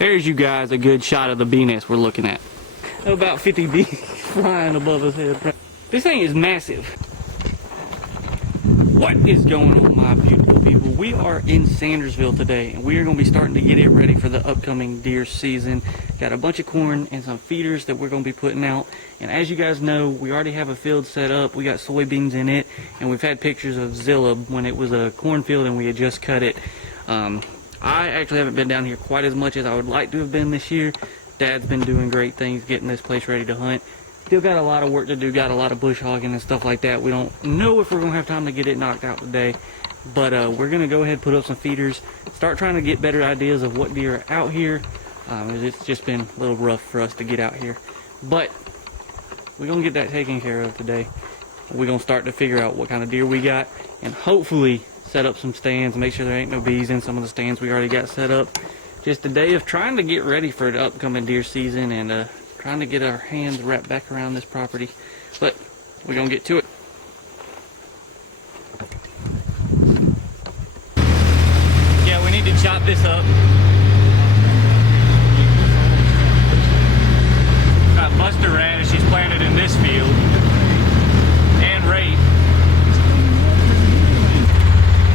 There's you guys a good shot of the bee nest we're looking at. About 50 bees flying above us head. This thing is massive. What is going on, my beautiful people? We are in Sandersville today, and we are going to be starting to get it ready for the upcoming deer season. Got a bunch of corn and some feeders that we're going to be putting out. And as you guys know, we already have a field set up. We got soybeans in it, and we've had pictures of Zilla when it was a cornfield and we had just cut it. I actually haven't been down here quite as much as I would like to have been this year. Dad's been doing great things getting this place ready to hunt. Still got a lot of work to do, got a lot of bush hogging and stuff like that. We don't know if we're going to have time to get it knocked out today, but we're going to go ahead and put up some feeders, start trying to get better ideas of what deer are out here. It's just been a little rough for us to get out here, but we're going to get that taken care of today. We're going to start to figure out what kind of deer we got and hopefully set up some stands, make sure there ain't no bees in some of the stands we already got set up. Just a day of trying to get ready for the upcoming deer season and trying to get our hands wrapped back around this property, but we're gonna get to it. Yeah, we need to chop this up. Got buster radishes planted in this field and rape.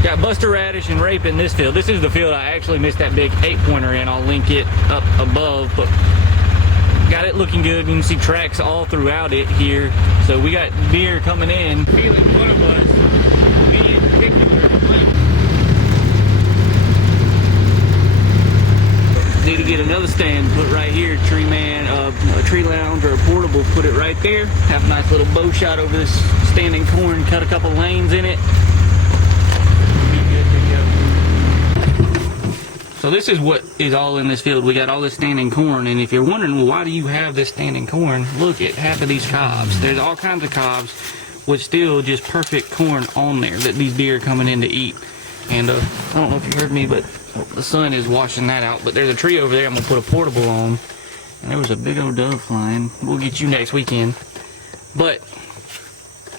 Got buster radish and rape in this field. This is the field I actually missed that big 8-pointer in. I'll link it up above, but got it looking good. You can see tracks all throughout it here. So we got deer coming in. Field in front of us, me in particular. Need to get another stand put right here. Tree man, a tree lounge or a portable, put it right there. Have a nice little bow shot over this standing corn. Cut a couple lanes in it. So this is what is all in this field. We got all this standing corn, and if you're wondering, well, why do you have this standing corn? Look at half of these cobs. There's all kinds of cobs with still just perfect corn on there that these deer are coming in to eat. And I don't know if you heard me, but the sun is washing that out. But there's a tree over there I'm going to put a portable on. And there was a big old dove flying. We'll get you next weekend. But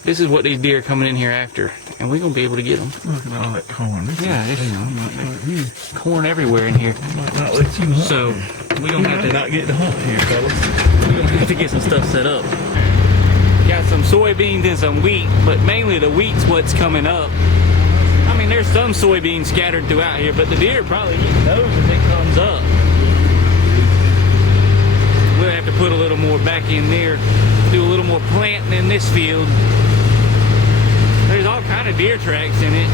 this is what these deer are coming in here after, and we're going to be able to get them. Look at all that corn. There's corn everywhere in here. Might not let you hunt. So we're going to have to not get to hunt here, fellas. We're going to have to get some stuff set up. Got some soybeans and some wheat, but mainly the wheat's what's coming up. I mean, there's some soybeans scattered throughout here, but the deer probably eat those as it comes up. We'll have to put a little more back in there, do a little more planting in this field. There's all kind of deer tracks in it.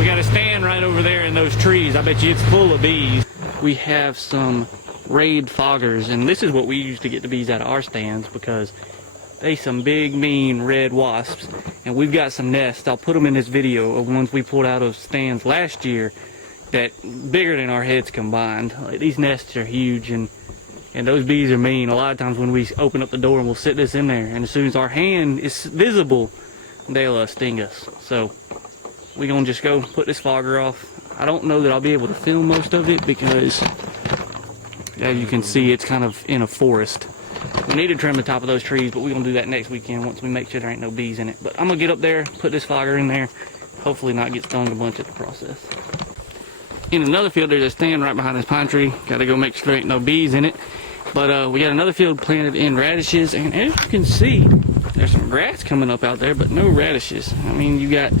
We got a stand right over there in those trees. I bet you it's full of bees. We have some raid foggers, and this is what we use to get the bees out of our stands because they some big, mean red wasps. And we've got some nests. I'll put them in this video of ones we pulled out of stands last year that bigger than our heads combined. Like, these nests are huge, and those bees are mean. A lot of times when we open up the door and we'll sit this in there, and as soon as our hand is visible, they'll sting us. So we're gonna just go put this fogger off. I don't know that I'll be able to film most of it because, as you can see, it's kind of in a forest. We need to trim the top of those trees, but we're gonna do that next weekend once we make sure there ain't no bees in it. But I'm gonna get up there, put this fogger in there, hopefully not get stung a bunch at the process. In another field, there's a stand right behind this pine tree. Gotta go make sure there ain't no bees in it. But we got another field planted in radishes, and as you can see, there's some grass coming up out there, but no radishes. I mean, you got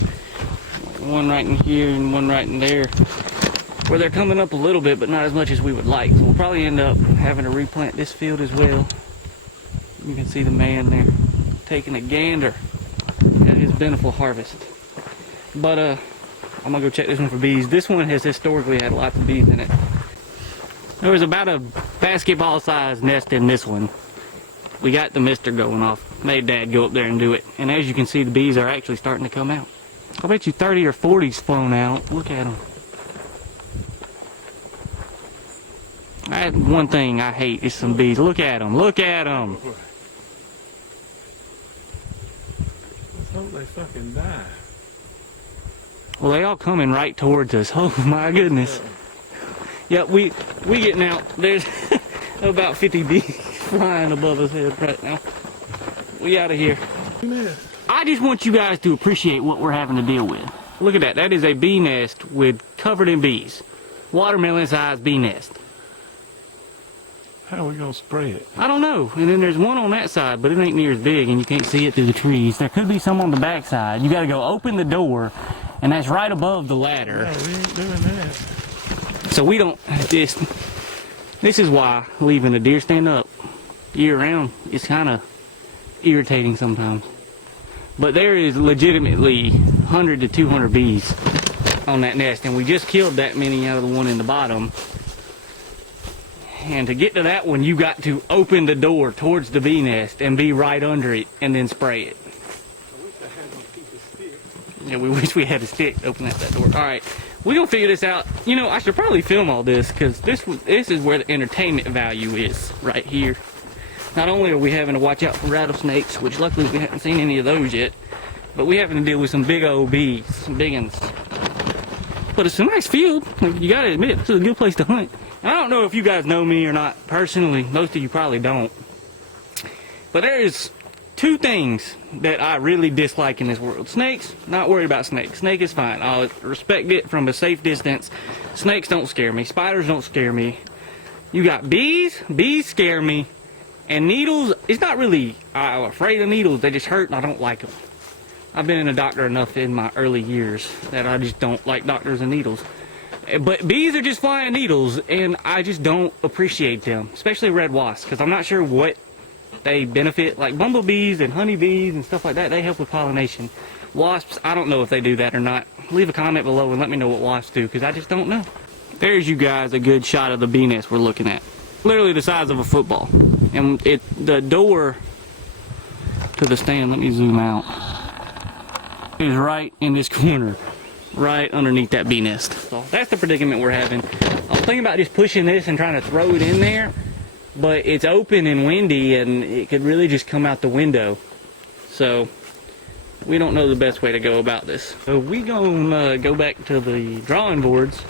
one right in here and one right in there, where they're coming up a little bit, but not as much as we would like. So we'll probably end up having to replant this field as well. You can see the man there taking a gander at his bountiful harvest. But I'm gonna go check this one for bees. This one has historically had lots of bees in it. There was about a basketball-sized nest in this one. We got the mister going off. Made Dad go up there and do it. And as you can see, the bees are actually starting to come out. I bet you 30 or 40's flown out. Look at them. That's one thing I hate is some bees. Look at them. Look at them. Let's hope they fucking die. Well, they all coming right towards us. Oh my goodness. Yeah, we getting out. There's about 50 bees flying above us head right now. We out of here. I just want you guys to appreciate what we're having to deal with. Look at that. That is a bee nest with covered in bees. watermelon-sized bee nest. How are we gonna spray it? I don't know. And then there's one on that side, but it ain't near as big, and you can't see it through the trees. There could be some on the back side. You got to go open the door, and that's right above the ladder. No, we ain't doing that. So we don't. This is why leaving a deer stand up year-round is kind of irritating sometimes. But there is legitimately 100 to 200 bees on that nest, and we just killed that many out of the one in the bottom. And to get to that one, you got to open the door towards the bee nest and be right under it and then spray it. Yeah, we wish we had a stick to open that door. Alright, we're going to figure this out. You know, I should probably film all this because this is where the entertainment value is, right here. Not only are we having to watch out for rattlesnakes, which luckily we haven't seen any of those yet, but we having to deal with some big old bees, some big ones. But it's a nice field. Like, you got to admit, this is a good place to hunt. And I don't know if you guys know me or not personally. Most of you probably don't. But there is two things that I really dislike in this world. Snakes, not worried about snakes. Snake is fine. I'll respect it from a safe distance. Snakes don't scare me. Spiders don't scare me. You got bees. Bees scare me. And needles, it's not really, I'm afraid of needles. They just hurt and I don't like them. I've been a doctor enough in my early years that I just don't like doctors and needles. But bees are just flying needles, and I just don't appreciate them, especially red wasps, because I'm not sure what they benefit. Like bumblebees and honeybees and stuff like that, they help with pollination. Wasps, I don't know if they do that or not. Leave a comment below and let me know what wasps do, because I just don't know. There's, you guys, a good shot of the bee nest we're looking at. Literally the size of a football. And the door to the stand, let me zoom out, is right in this corner. Right underneath that bee nest. So that's the predicament we're having. I was thinking about just pushing this and trying to throw it in there, but it's open and windy and it could really just come out the window. So we don't know the best way to go about this. So we gonna go back to the drawing boards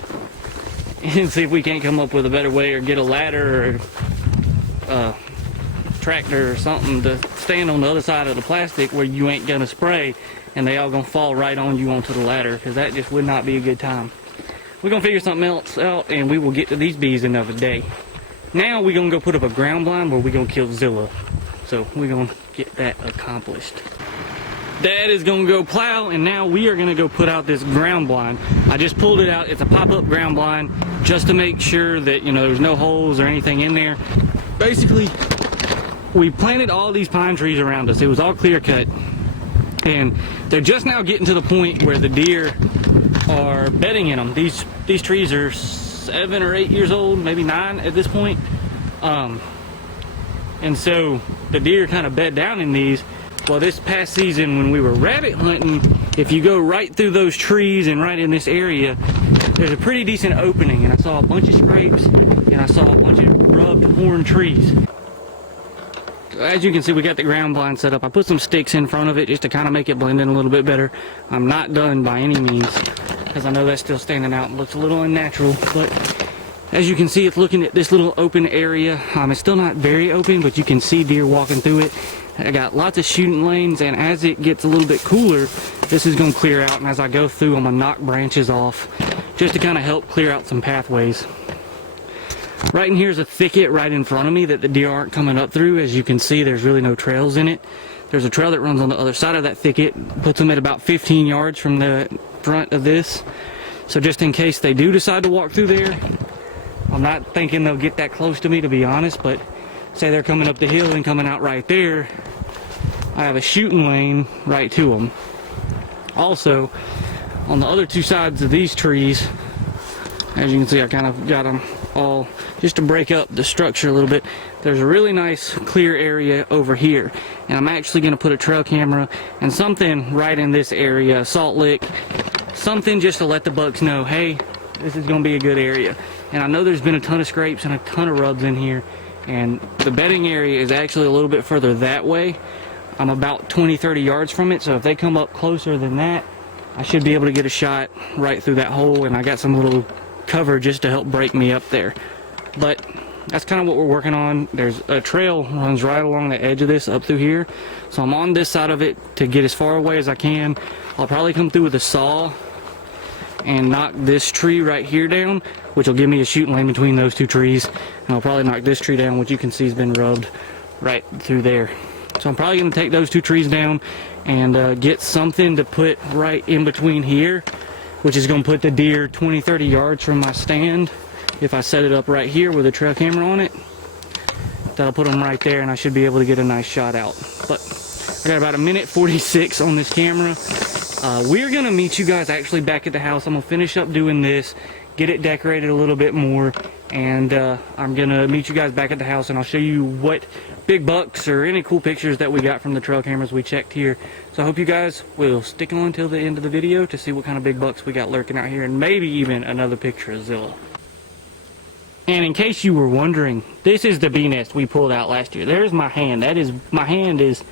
and see if we can't come up with a better way or get a ladder or a tractor or something to stand on the other side of the plastic where you ain't gonna spray and they all gonna fall right on you onto the ladder, because that just would not be a good time. We're gonna figure something else out and we will get to these bees another day. Now we're gonna go put up a ground blind where we're gonna kill Zilla. So we're gonna get that accomplished. Dad is gonna go plow, and now we are gonna go put out this ground blind. I just pulled it out. It's a pop-up ground blind just to make sure that, you know, there's no holes or anything in there. Basically, we planted all these pine trees around us. It was all clear cut. And they're just now getting to the point where the deer are bedding in them. These trees are 7 or 8 years old, maybe 9 at this point. And so the deer kind of bed down in these. Well, this past season when we were rabbit hunting, if you go right through those trees and right in this area, there's a pretty decent opening. And I saw a bunch of scrapes and I saw a bunch of rubbed horn trees. As you can see, we got the ground blind set up. I put some sticks in front of it just to kind of make it blend in a little bit better. I'm not done by any means, because I know that's still standing out and looks a little unnatural. But as you can see, it's looking at this little open area. It's still not very open, but you can see deer walking through it. I got lots of shooting lanes, and as it gets a little bit cooler, this is going to clear out. And as I go through, I'm going to knock branches off just to kind of help clear out some pathways. Right in here is a thicket right in front of me that the deer aren't coming up through. As you can see, there's really no trails in it. There's a trail that runs on the other side of that thicket, puts them at about 15 yards from the front of this. So just in case they do decide to walk through there, I'm not thinking they'll get that close to me, to be honest, but say they're coming up the hill and coming out right there, I have a shooting lane right to them. Also, on the other two sides of these trees, as you can see, I kind of got them all just to break up the structure a little bit. There's a really nice clear area over here, and I'm actually going to put a trail camera and something right in this area, salt lick, something just to let the bucks know, hey, this is going to be a good area. And I know there's been a ton of scrapes and a ton of rubs in here, and the bedding area is actually a little bit further that way. I'm about 20-30 yards from it, so if they come up closer than that, I should be able to get a shot right through that hole, and I got some little cover just to help break me up there. But that's kind of what we're working on. There's a trail runs right along the edge of this up through here, so I'm on this side of it to get as far away as I can. I'll probably come through with a saw and knock this tree right here down, which will give me a shooting lane between those two trees. And I'll probably knock this tree down, which you can see has been rubbed right through there. So I'm probably going to take those two trees down and get something to put right in between here, which is going to put the deer 20-30 yards from my stand. If I set it up right here with a trail camera on it, that'll put them right there, and I should be able to get a nice shot out. But I got about 1:46 on this camera. We're going to meet you guys actually back at the house. I'm going to finish up doing this, get it decorated a little bit more, and I'm going to meet you guys back at the house, and I'll show you what big bucks or any cool pictures that we got from the trail cameras we checked here. So I hope you guys will stick on till the end of the video to see what kind of big bucks we got lurking out here, and maybe even another picture of Zilla. And in case you were wondering, this is the bee nest we pulled out last year. There's my hand. My hand is,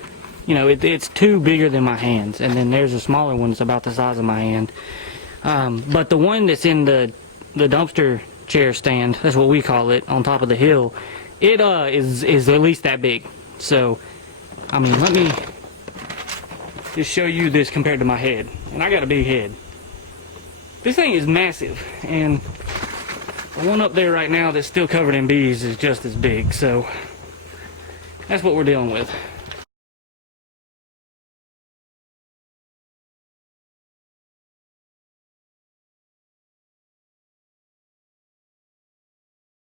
you know, it's two bigger than my hands. And then there's a smaller one that's about the size of my hand. But the one that's in the dumpster chair stand, that's what we call it, on top of the hill, it is at least that big. So, I mean, let me just show you this compared to my head. And I got a big head. This thing is massive. And the one up there right now that's still covered in bees is just as big, so that's what we're dealing with.